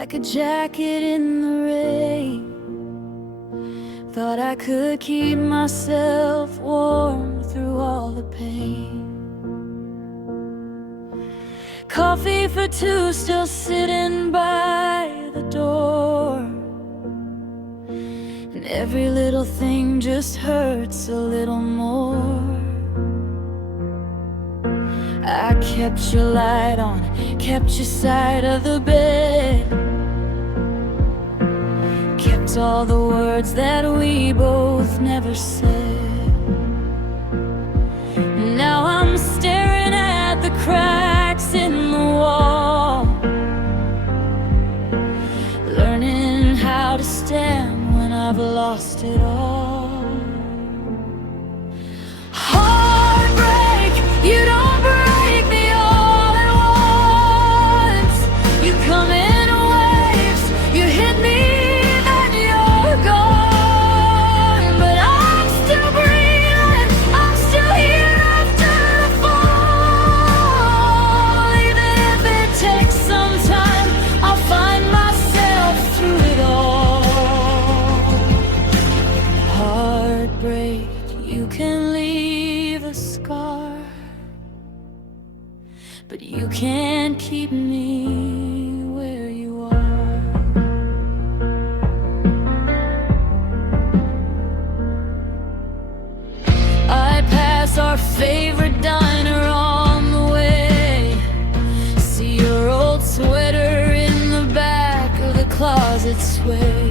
like a jacket in the rain. Thought I could keep myself warm through all the pain. Coffee for two still sitting by the door, and every little thing just hurts a little more. I kept your light on, kept your side of the bed, kept all the words that we both never said. Now I'm staring at the cracks in the wall, learning how to stand when I've lost it all. Heartbreak, you don't break me all at once. You come in waves, you hit me, then you're gone. But I'm still breathing, I'm still here after the fall. Even if it takes some time, I'll find myself through it all. Heartbreak, you can leave a scar, but you can't keep me where you are. I pass our favorite diner on the way, see your old sweater in the back of the closet sway.